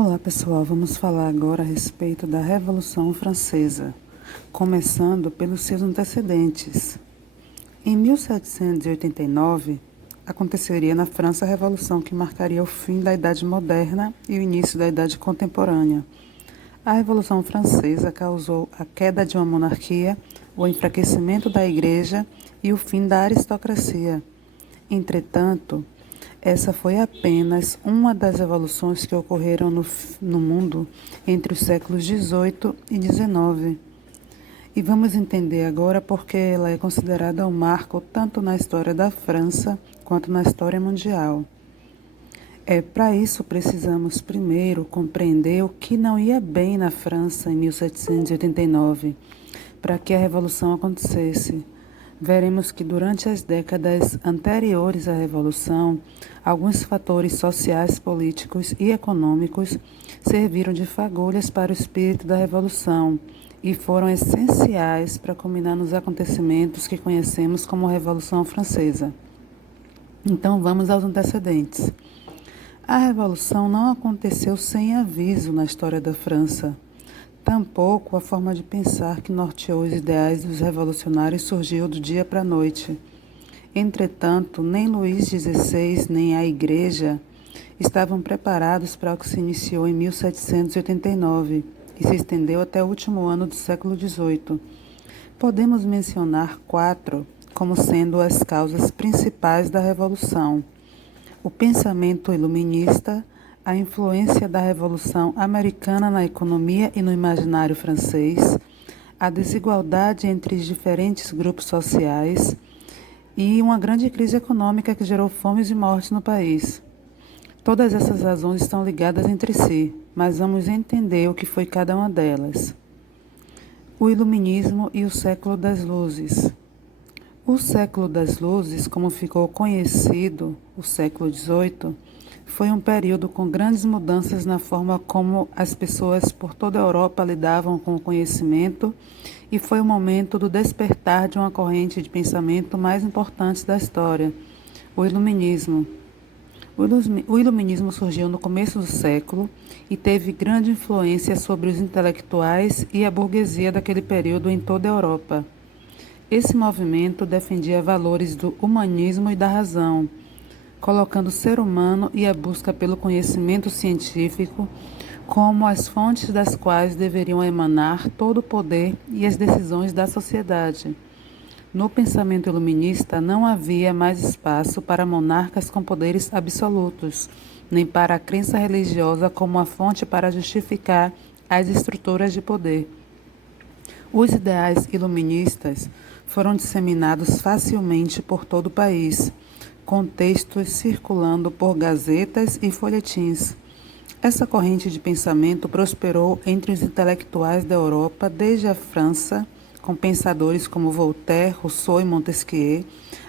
Olá pessoal, vamos falar agora a respeito da Revolução Francesa, começando pelos seus antecedentes. Em 1789, aconteceria na França a Revolução que marcaria o fim da Idade Moderna e o início da Idade Contemporânea. A Revolução Francesa causou a queda de uma monarquia, o enfraquecimento da Igreja e o fim da aristocracia. Entretanto, essa foi apenas uma das revoluções que ocorreram no mundo entre os séculos XVIII e XIX. E vamos entender agora porque ela é considerada um marco tanto na história da França quanto na história mundial. Para isso, precisamos primeiro compreender o que não ia bem na França em 1789, para que a Revolução acontecesse. Veremos que durante as décadas anteriores à Revolução, alguns fatores sociais, políticos e econômicos serviram de fagulhas para o espírito da Revolução e foram essenciais para culminar nos acontecimentos que conhecemos como Revolução Francesa. Então vamos aos antecedentes. A Revolução não aconteceu sem aviso na história da França. Tampouco a forma de pensar que norteou os ideais dos revolucionários surgiu do dia para a noite. Entretanto, nem Luís XVI nem a Igreja estavam preparados para o que se iniciou em 1789 e se estendeu até o último ano do século XVIII. Podemos mencionar 4 como sendo as causas principais da Revolução: o pensamento iluminista, a influência da Revolução Americana na economia e no imaginário francês, a desigualdade entre os diferentes grupos sociais e uma grande crise econômica que gerou fomes e mortes no país. Todas essas razões estão ligadas entre si, mas vamos entender o que foi cada uma delas. O Iluminismo e o Século das Luzes. O Século das Luzes, como ficou conhecido, o século XVIII, foi um período com grandes mudanças na forma como as pessoas por toda a Europa lidavam com o conhecimento e foi o momento do despertar de uma corrente de pensamento mais importante da história, o Iluminismo. O Iluminismo surgiu no começo do século e teve grande influência sobre os intelectuais e a burguesia daquele período em toda a Europa. Esse movimento defendia valores do humanismo e da razão, colocando o ser humano e a busca pelo conhecimento científico como as fontes das quais deveriam emanar todo o poder e as decisões da sociedade. No pensamento iluminista não havia mais espaço para monarcas com poderes absolutos, nem para a crença religiosa como a fonte para justificar as estruturas de poder. Os ideais iluministas foram disseminados facilmente por todo o país, com textos circulando por gazetas e folhetins. Essa corrente de pensamento prosperou entre os intelectuais da Europa desde a França, com pensadores como Voltaire, Rousseau e Montesquieu,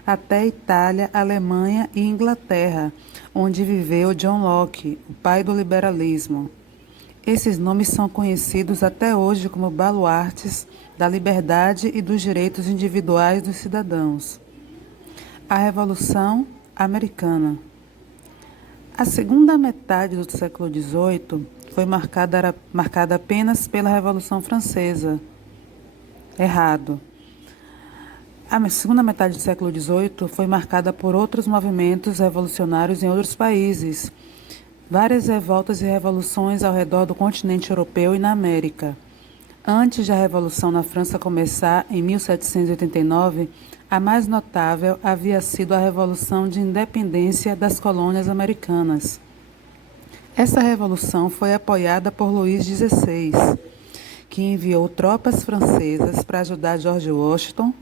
até a Itália, Alemanha e Inglaterra, onde viveu John Locke, o pai do liberalismo. Esses nomes são conhecidos até hoje como baluartes da liberdade e dos direitos individuais dos cidadãos. A Revolução Americana. A segunda metade do século XVIII foi marcada apenas pela Revolução Francesa. Errado. A segunda metade do século XVIII foi marcada por outros movimentos revolucionários em outros países, várias revoltas e revoluções ao redor do continente europeu e na América. Antes da Revolução na França começar, em 1789, a mais notável havia sido a Revolução de Independência das Colônias Americanas. Essa revolução foi apoiada por Luís XVI, que enviou tropas francesas para ajudar George Washington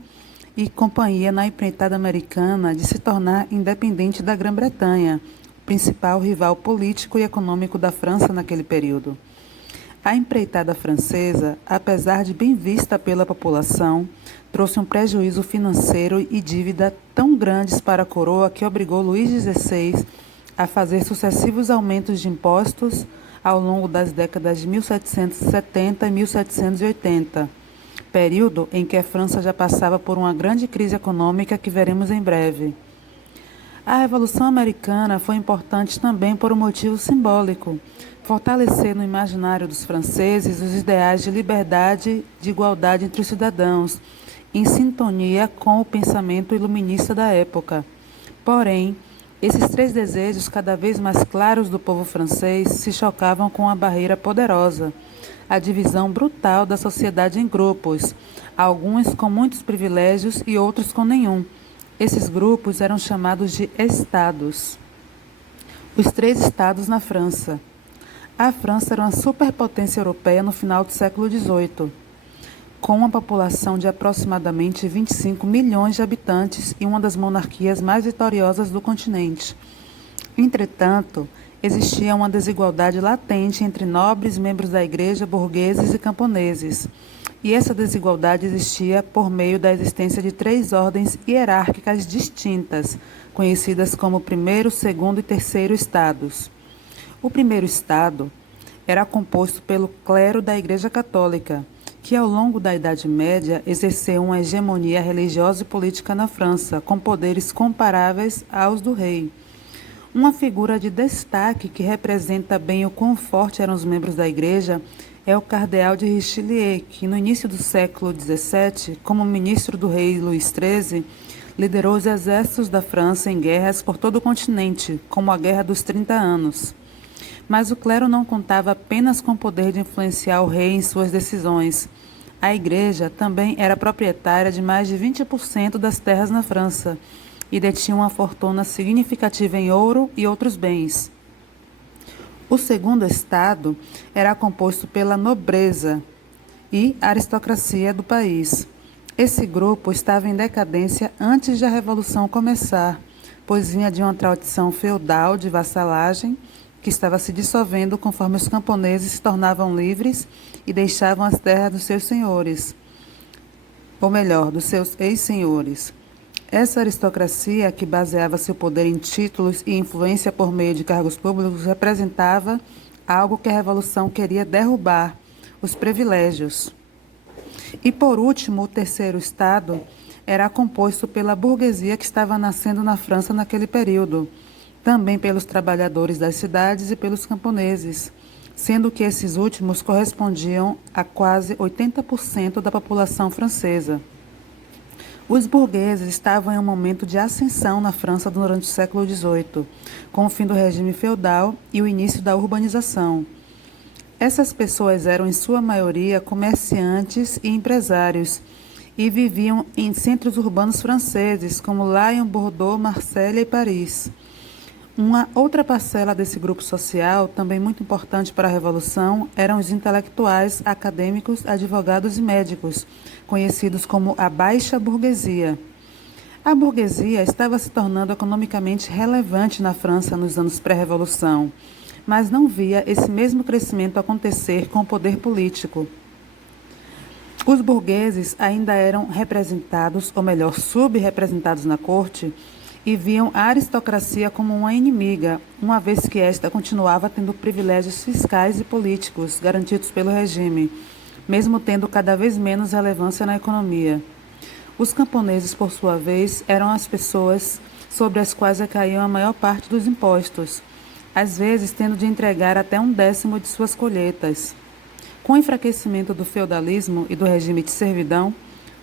e companhia na empreitada americana de se tornar independente da Grã-Bretanha, principal rival político e econômico da França naquele período. A empreitada francesa, apesar de bem vista pela população, trouxe um prejuízo financeiro e dívida tão grandes para a coroa que obrigou Luís XVI a fazer sucessivos aumentos de impostos ao longo das décadas de 1770 e 1780, período em que a França já passava por uma grande crise econômica que veremos em breve. A Revolução Americana foi importante também por um motivo simbólico: fortalecer no imaginário dos franceses os ideais de liberdade e de igualdade entre os cidadãos, em sintonia com o pensamento iluminista da época. Porém, esses três desejos cada vez mais claros do povo francês se chocavam com uma barreira poderosa: a divisão brutal da sociedade em grupos, alguns com muitos privilégios e outros com nenhum. Esses grupos eram chamados de estados. Os três estados na França. A França era uma superpotência europeia no final do século XVIII, com uma população de aproximadamente 25 milhões de habitantes e uma das monarquias mais vitoriosas do continente. Entretanto, existia uma desigualdade latente entre nobres, membros da igreja, burgueses e camponeses. E essa desigualdade existia por meio da existência de três ordens hierárquicas distintas, conhecidas como primeiro, segundo e terceiro estados. O primeiro estado era composto pelo clero da Igreja Católica, que ao longo da Idade Média exerceu uma hegemonia religiosa e política na França, com poderes comparáveis aos do rei. Uma figura de destaque que representa bem o quão forte eram os membros da Igreja é o cardeal de Richelieu, que no início do século XVII, como ministro do rei Luís XIII, liderou os exércitos da França em guerras por todo o continente, como a Guerra dos 30 Anos. Mas o clero não contava apenas com o poder de influenciar o rei em suas decisões. A Igreja também era proprietária de mais de 20% das terras na França e detinha uma fortuna significativa em ouro e outros bens. O segundo estado era composto pela nobreza e aristocracia do país. Esse grupo estava em decadência antes de a Revolução começar, pois vinha de uma tradição feudal de vassalagem que estava se dissolvendo conforme os camponeses se tornavam livres e deixavam as terras dos seus senhores, ou melhor, dos seus ex-senhores. Essa aristocracia, que baseava seu poder em títulos e influência por meio de cargos públicos, representava algo que a Revolução queria derrubar: os privilégios. E, por último, o terceiro estado era composto pela burguesia que estava nascendo na França naquele período, também pelos trabalhadores das cidades e pelos camponeses, sendo que esses últimos correspondiam a quase 80% da população francesa. Os burgueses estavam em um momento de ascensão na França durante o século XVIII, com o fim do regime feudal e o início da urbanização. Essas pessoas eram, em sua maioria, comerciantes e empresários, e viviam em centros urbanos franceses, como Lyon, Bordeaux, Marselha e Paris. Uma outra parcela desse grupo social, também muito importante para a Revolução, eram os intelectuais, acadêmicos, advogados e médicos, conhecidos como a baixa burguesia. A burguesia estava se tornando economicamente relevante na França nos anos pré-revolução, mas não via esse mesmo crescimento acontecer com o poder político. Os burgueses ainda eram representados, ou melhor, subrepresentados na corte, e viam a aristocracia como uma inimiga, uma vez que esta continuava tendo privilégios fiscais e políticos garantidos pelo regime, mesmo tendo cada vez menos relevância na economia. Os camponeses, por sua vez, eram as pessoas sobre as quais recaíam a maior parte dos impostos, às vezes tendo de entregar até 1/10 de suas colheitas. Com o enfraquecimento do feudalismo e do regime de servidão,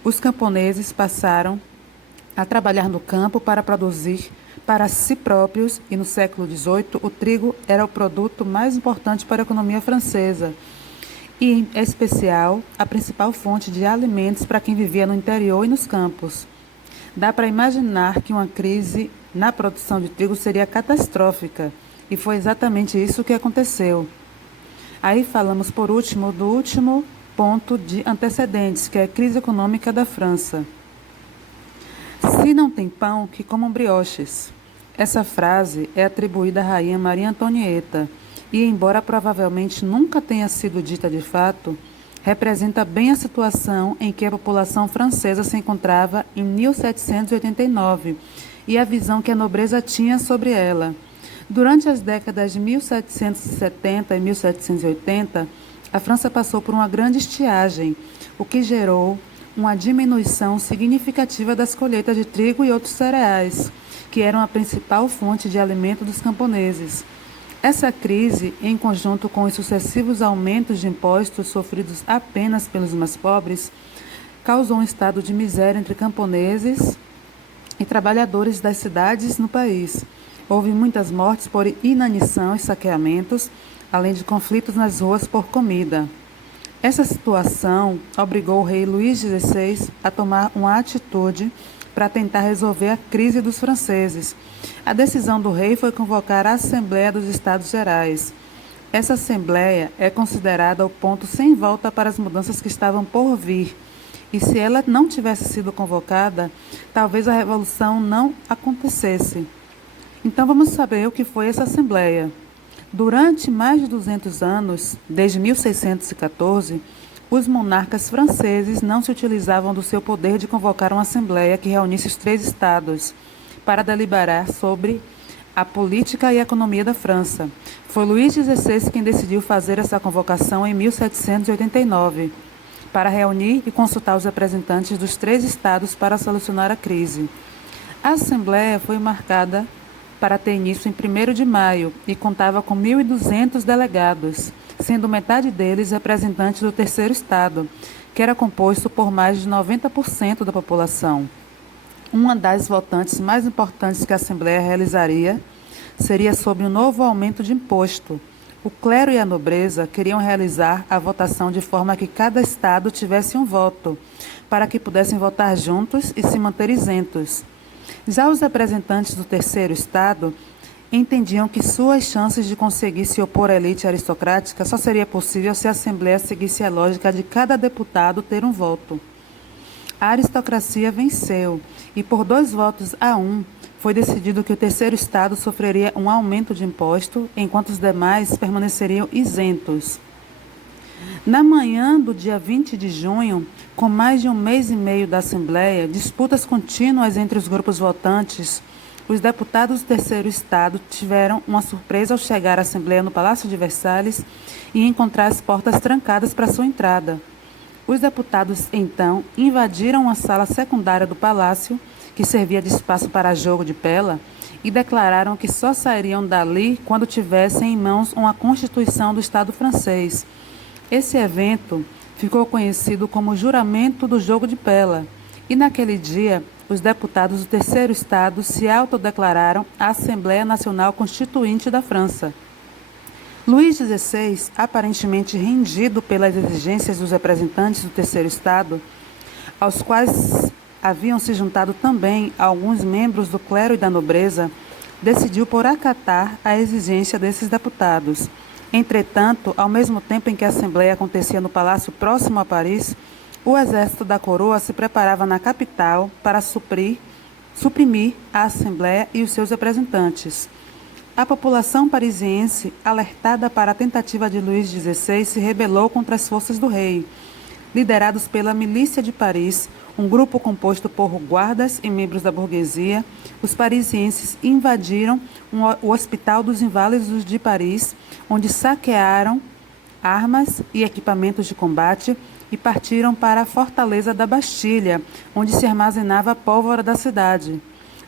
os camponeses passaram a trabalhar no campo para produzir para si próprios, e no século XVIII o trigo era o produto mais importante para a economia francesa e, em especial, a principal fonte de alimentos para quem vivia no interior e nos campos. Dá para imaginar que uma crise na produção de trigo seria catastrófica, e foi exatamente isso que aconteceu. Aí falamos, por último, do último ponto de antecedentes, que é a crise econômica da França. Se não tem pão, que comam brioches. Essa frase é atribuída à rainha Maria Antonieta e, embora provavelmente nunca tenha sido dita de fato, representa bem a situação em que a população francesa se encontrava em 1789 e a visão que a nobreza tinha sobre ela. Durante as décadas de 1770 e 1780, a França passou por uma grande estiagem, o que gerou uma diminuição significativa das colheitas de trigo e outros cereais, que eram a principal fonte de alimento dos camponeses. Essa crise, em conjunto com os sucessivos aumentos de impostos sofridos apenas pelos mais pobres, causou um estado de miséria entre camponeses e trabalhadores das cidades no país. Houve muitas mortes por inanição e saqueamentos, além de conflitos nas ruas por comida. Essa situação obrigou o rei Luís XVI a tomar uma atitude para tentar resolver a crise dos franceses. A decisão do rei foi convocar a Assembleia dos Estados Gerais. Essa Assembleia é considerada o ponto sem volta para as mudanças que estavam por vir. E se ela não tivesse sido convocada, talvez a Revolução não acontecesse. Então vamos saber o que foi essa Assembleia. Durante mais de 200 anos, desde 1614, os monarcas franceses não se utilizavam do seu poder de convocar uma assembleia que reunisse os 3 estados para deliberar sobre a política e a economia da França. Foi Luís XVI quem decidiu fazer essa convocação em 1789, para reunir e consultar os representantes dos 3 estados para solucionar a crise. A assembleia foi marcada para ter início em 1º de maio e contava com 1.200 delegados, sendo metade deles representantes do 3º estado, que era composto por mais de 90% da população. Uma das votantes mais importantes que a Assembleia realizaria seria sobre o novo aumento de imposto. O clero e a nobreza queriam realizar a votação de forma que cada estado tivesse um voto, para que pudessem votar juntos e se manter isentos. Já os representantes do 3º estado entendiam que suas chances de conseguir se opor à elite aristocrática só seria possível se a Assembleia seguisse a lógica de cada deputado ter um voto. A aristocracia venceu e, por 2 votos a 1, foi decidido que o 3º estado sofreria um aumento de imposto, enquanto os demais permaneceriam isentos. Na manhã do dia 20 de junho, com mais de 1 mês e meio da Assembleia, disputas contínuas entre os grupos votantes, os deputados do 3º estado tiveram uma surpresa ao chegar à Assembleia no Palácio de Versalhes e encontrar as portas trancadas para sua entrada. Os deputados, então, invadiram a sala secundária do palácio, que servia de espaço para jogo de pela, e declararam que só sairiam dali quando tivessem em mãos uma Constituição do Estado francês. Esse evento ficou conhecido como Juramento do Jogo de Pela, e naquele dia os deputados do 3º estado se autodeclararam a Assembleia Nacional Constituinte da França. Luís XVI, aparentemente rendido pelas exigências dos representantes do 3º estado, aos quais haviam se juntado também alguns membros do clero e da nobreza, decidiu por acatar a exigência desses deputados. Entretanto, ao mesmo tempo em que a Assembleia acontecia no palácio próximo a Paris, o exército da coroa se preparava na capital para suprimir a Assembleia e os seus representantes. A população parisiense, alertada para a tentativa de Luís XVI, se rebelou contra as forças do rei. Liderados pela Milícia de Paris, um grupo composto por guardas e membros da burguesia, os parisienses invadiram o Hospital dos Inválidos de Paris, onde saquearam armas e equipamentos de combate e partiram para a fortaleza da Bastilha, onde se armazenava a pólvora da cidade.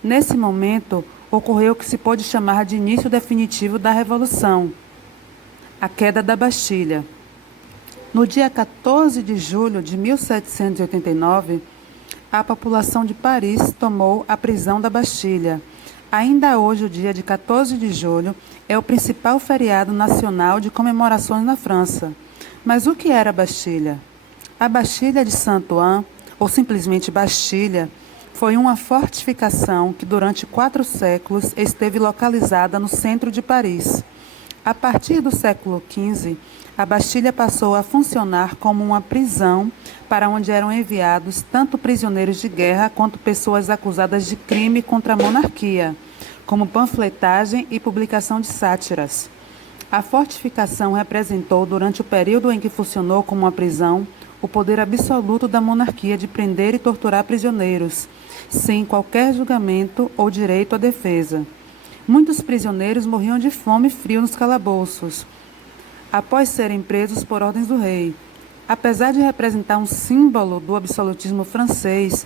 Nesse momento, ocorreu o que se pode chamar de início definitivo da Revolução, a queda da Bastilha. No dia 14 de julho de 1789, a população de Paris tomou a prisão da Bastilha. Ainda hoje, o dia de 14 de julho, é o principal feriado nacional de comemorações na França. Mas o que era a Bastilha? A Bastilha de Saint-Ouen, ou simplesmente Bastilha, foi uma fortificação que durante 4 séculos esteve localizada no centro de Paris. A partir do século XV, a Bastilha passou a funcionar como uma prisão para onde eram enviados tanto prisioneiros de guerra quanto pessoas acusadas de crime contra a monarquia, como panfletagem e publicação de sátiras. A fortificação representou, durante o período em que funcionou como uma prisão, o poder absoluto da monarquia de prender e torturar prisioneiros, sem qualquer julgamento ou direito à defesa. Muitos prisioneiros morriam de fome e frio nos calabouços, após serem presos por ordens do rei. Apesar de representar um símbolo do absolutismo francês,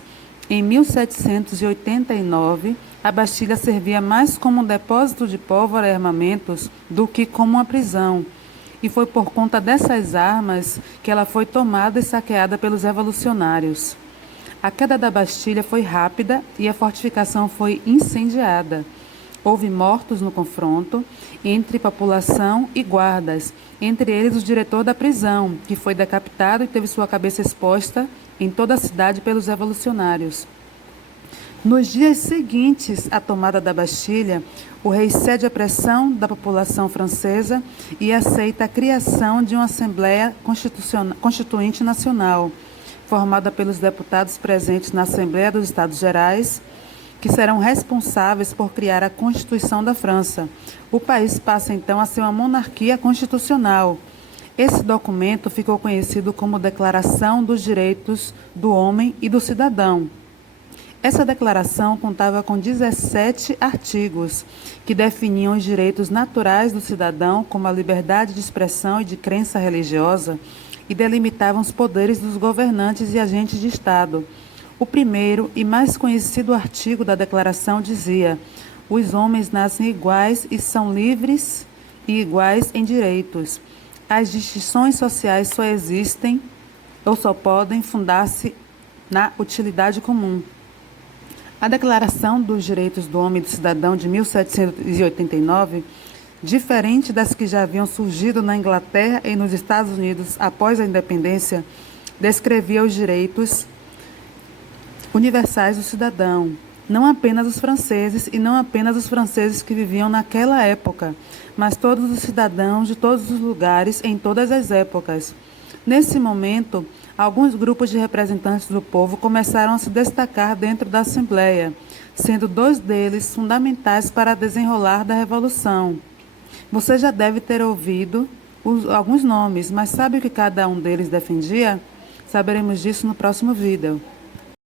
Em 1789, a Bastilha servia mais como um depósito de pólvora e armamentos do que como uma prisão, e foi por conta dessas armas que ela foi tomada e saqueada pelos revolucionários. A queda da Bastilha foi rápida e a fortificação foi incendiada. Houve mortos no confronto entre população e guardas, entre eles o diretor da prisão, que foi decapitado e teve sua cabeça exposta em toda a cidade pelos revolucionários. Nos dias seguintes à tomada da Bastilha, o rei cede à pressão da população francesa e aceita a criação de uma Assembleia Constituinte Nacional, formada pelos deputados presentes na Assembleia dos Estados Gerais, que serão responsáveis por criar a Constituição da França. O país passa então a ser uma monarquia constitucional. Esse documento ficou conhecido como Declaração dos Direitos do Homem e do Cidadão. Essa declaração contava com 17 artigos que definiam os direitos naturais do cidadão, como a liberdade de expressão e de crença religiosa, e delimitavam os poderes dos governantes e agentes de Estado. O primeiro e mais conhecido artigo da declaração dizia: os homens nascem iguais e são livres e iguais em direitos. As distinções sociais só existem ou só podem fundar-se na utilidade comum. A Declaração dos Direitos do Homem e do Cidadão de 1789, diferente das que já haviam surgido na Inglaterra e nos Estados Unidos após a independência, descrevia os direitos universais do cidadão, não apenas os franceses e não apenas os franceses que viviam naquela época, mas todos os cidadãos de todos os lugares em todas as épocas. Nesse momento, alguns grupos de representantes do povo começaram a se destacar dentro da Assembleia, sendo 2 deles fundamentais para desenrolar da Revolução. Você já deve ter ouvido alguns nomes, mas sabe o que cada um deles defendia? Saberemos disso no próximo vídeo.